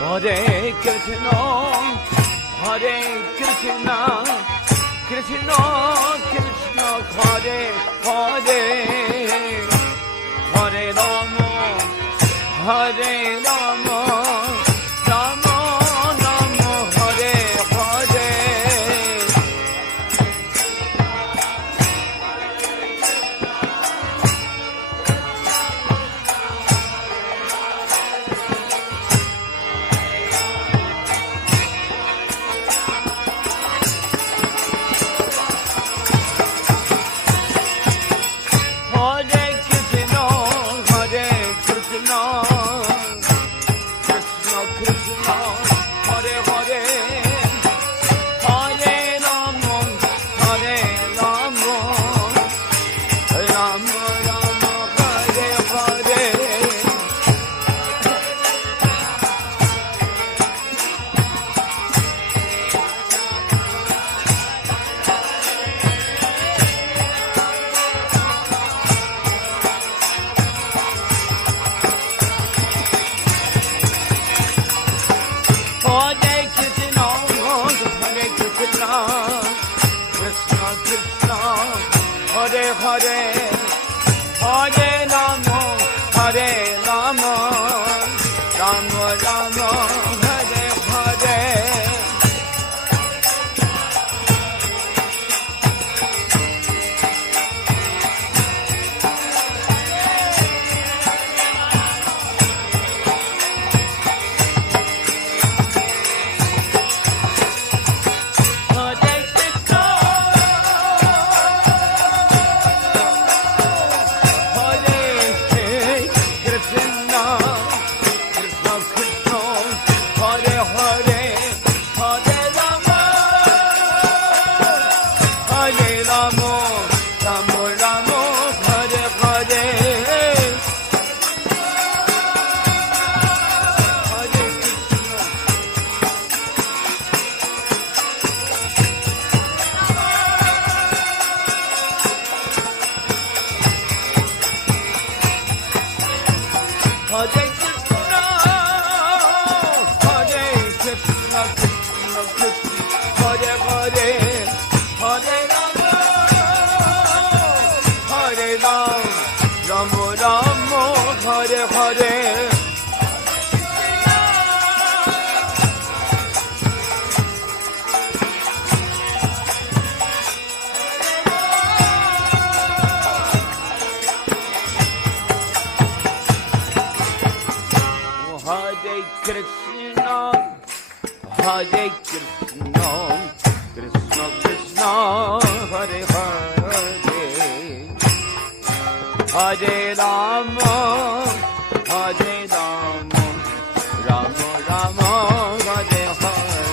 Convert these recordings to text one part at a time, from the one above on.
Hare Krishna, Hare Krishna, Krishna Krishna, Hare Hare, Hare Rama, Hare Rama, Rama Rama, Hare Hare. Hare Hare, Hare Rama, Hare Rama, Rama Rama, Hare Hare. Hare Krishna, Krishna Krishna, Hare Hare, Hare Rama, Hare Rama, Rama Rama, Hare Hare. Hare Krishna, Hare Krishna, Krishna Krishna, Hare Hare, Hare Rama, Hare Rama, Rama Rama, Hare Hare. Hare Krishna, Hare Krishna, Krishna Krishna, Hare Hare, Hare Hare, Hare Rama, Hare Rama, Rama Rama, Hare Hare.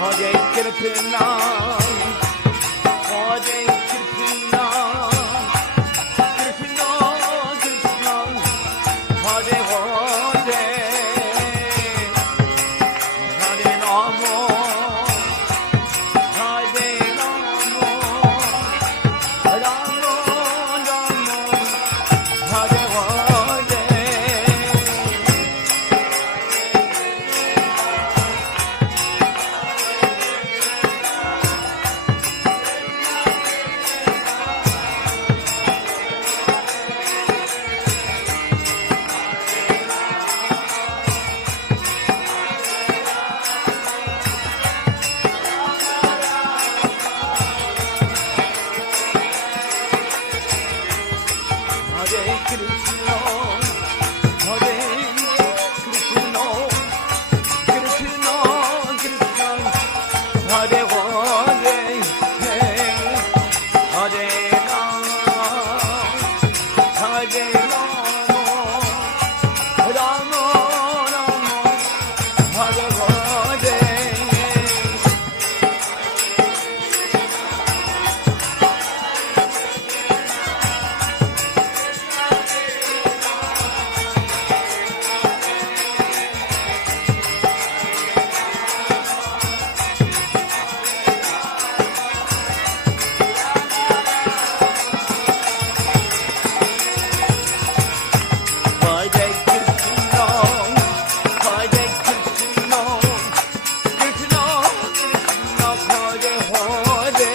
Hare Krishna, Hare Krishna, Krishna Krishna, Hare Hare, Hare Rama, Hare Rama, Rama Rama, Hare Hare. Hare Krishna, Hare Krishna, Krishna Krishna, Hare Hare, Hare Rama, Hare Rama, Rama Rama, Hare Hare. Hare Krishna, Hare Krishna, Krishna Krishna, Hare Hare,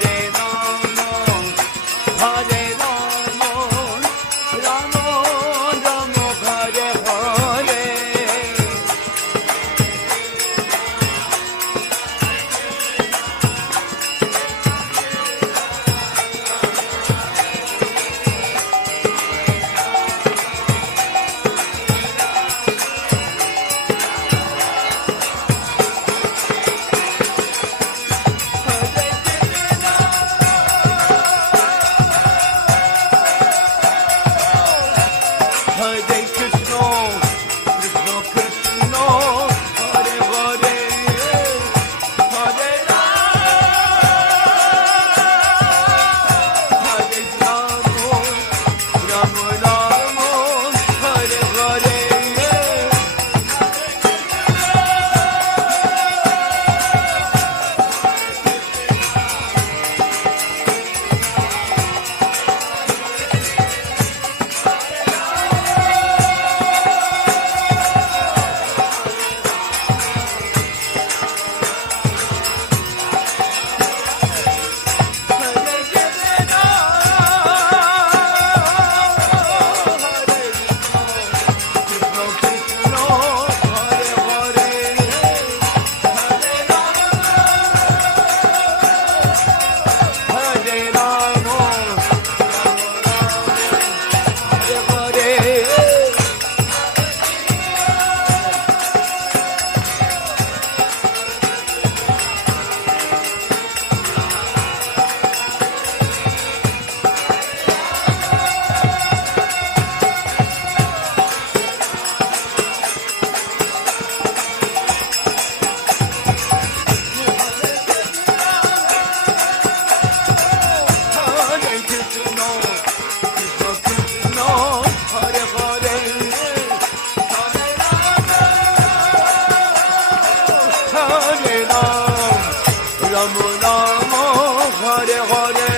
Hare Rama, Hare Rama, Rama Rama, Hare Hare. Hare Krishna, Krishna Krishna, Hare Hare, Hare Rama, Hare Rama, Rama Rama, Hare Hare.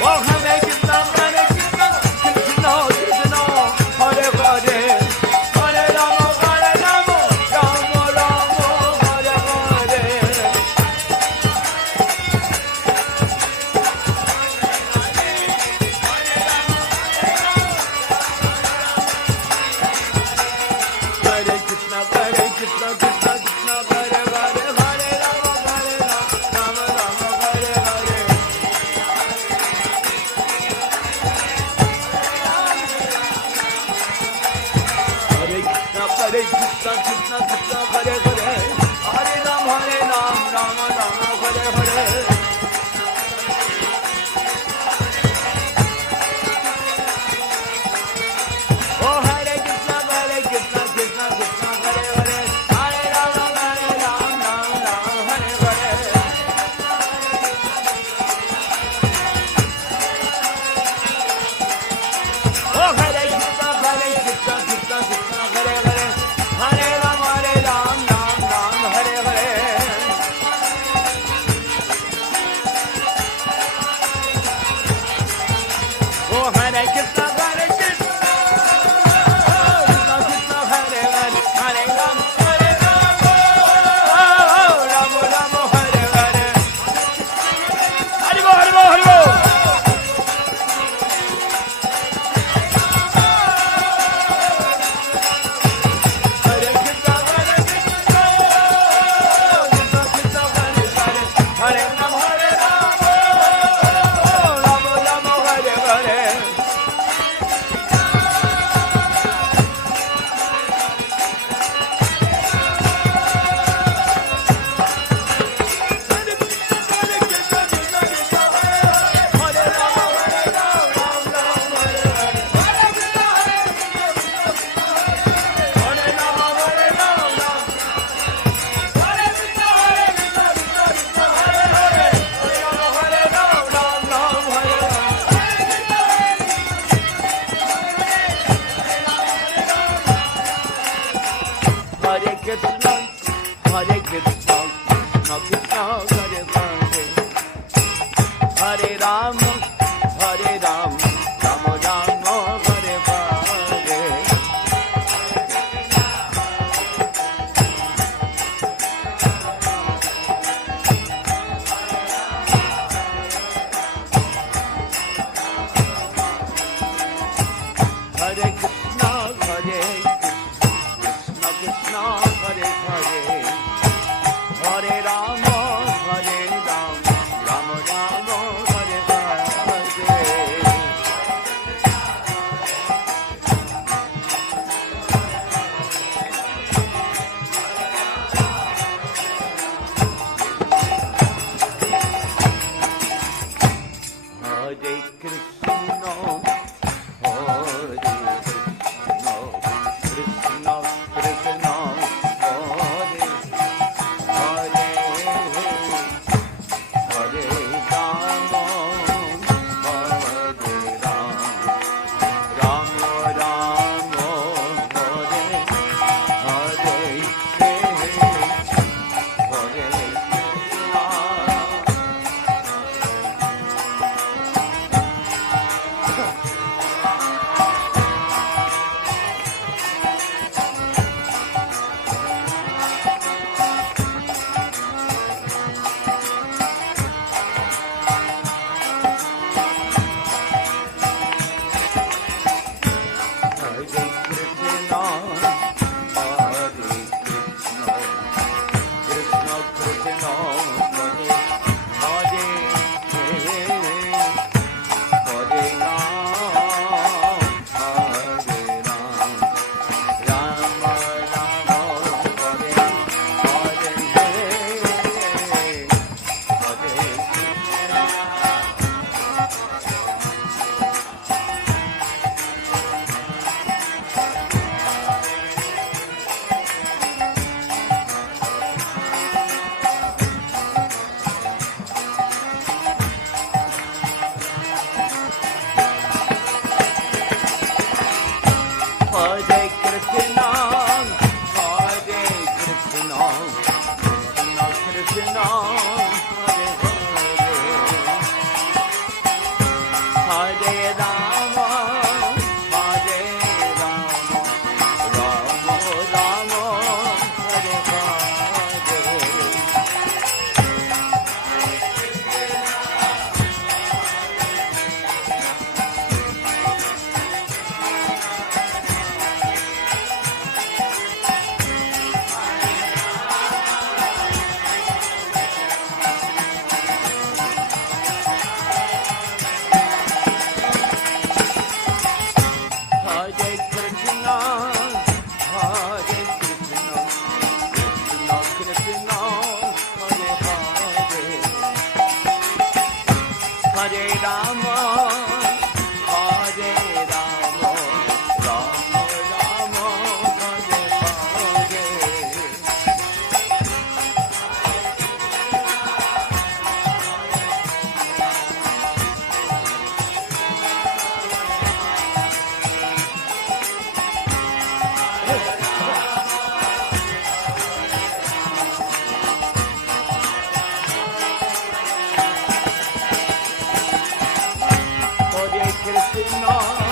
Oh, Hare Krishna, Krishna Krishna, Hare Hare, Hare Rama, Rama Rama, Hare Hare. Hare Krishna, Krishna Krishna, Hare Hare, Hare Rama, Rama Rama, Hare Hare. Hare Krishna, Krishna Krishna, Hare Hare, Hare Ram, Rama Rama, Hare Hare. Oh, Hare Krishna, Krishna Krishna, Hare Hare, Hare Rama, Rama Rama, Hare Hare. Oh, Hare Krishna, Krishna Krishna, Hare Hare, Hare Rama, Rama Hare Hare. Oh, Hare Krishna, Krishna Krishna, Hare Hare, Hare Rama, Rama Rama, Hare Hare. Haribo, Haribo, Haribo. Hare Krishna, Krishna Krishna, Hare Hare, Hare Rama, Rama Rama, Hare Hare. Hare Krishna, Hare Krishna, Krishna Hare Hare, Hare Rama, Rama Rama, Hare Hare. Hare Krishna, Krishna Krishna, Hare Hare, Hare Rama, Rama Rama, Hare Hare. Hare Krishna, Hare Krishna, Krishna Krishna, Hare Hare, Hare Rama, Rama Rama, Hare Hare, Hare Krishna. Hare Krishna, Hare Krishna, Krishna Krishna, Hare Hare, Hare Ram, Rama Rama, Hare Hare, Hare Krishna. Hare Krishna, Hare Krishna, Krishna Krishna, Hare Hare, Krishna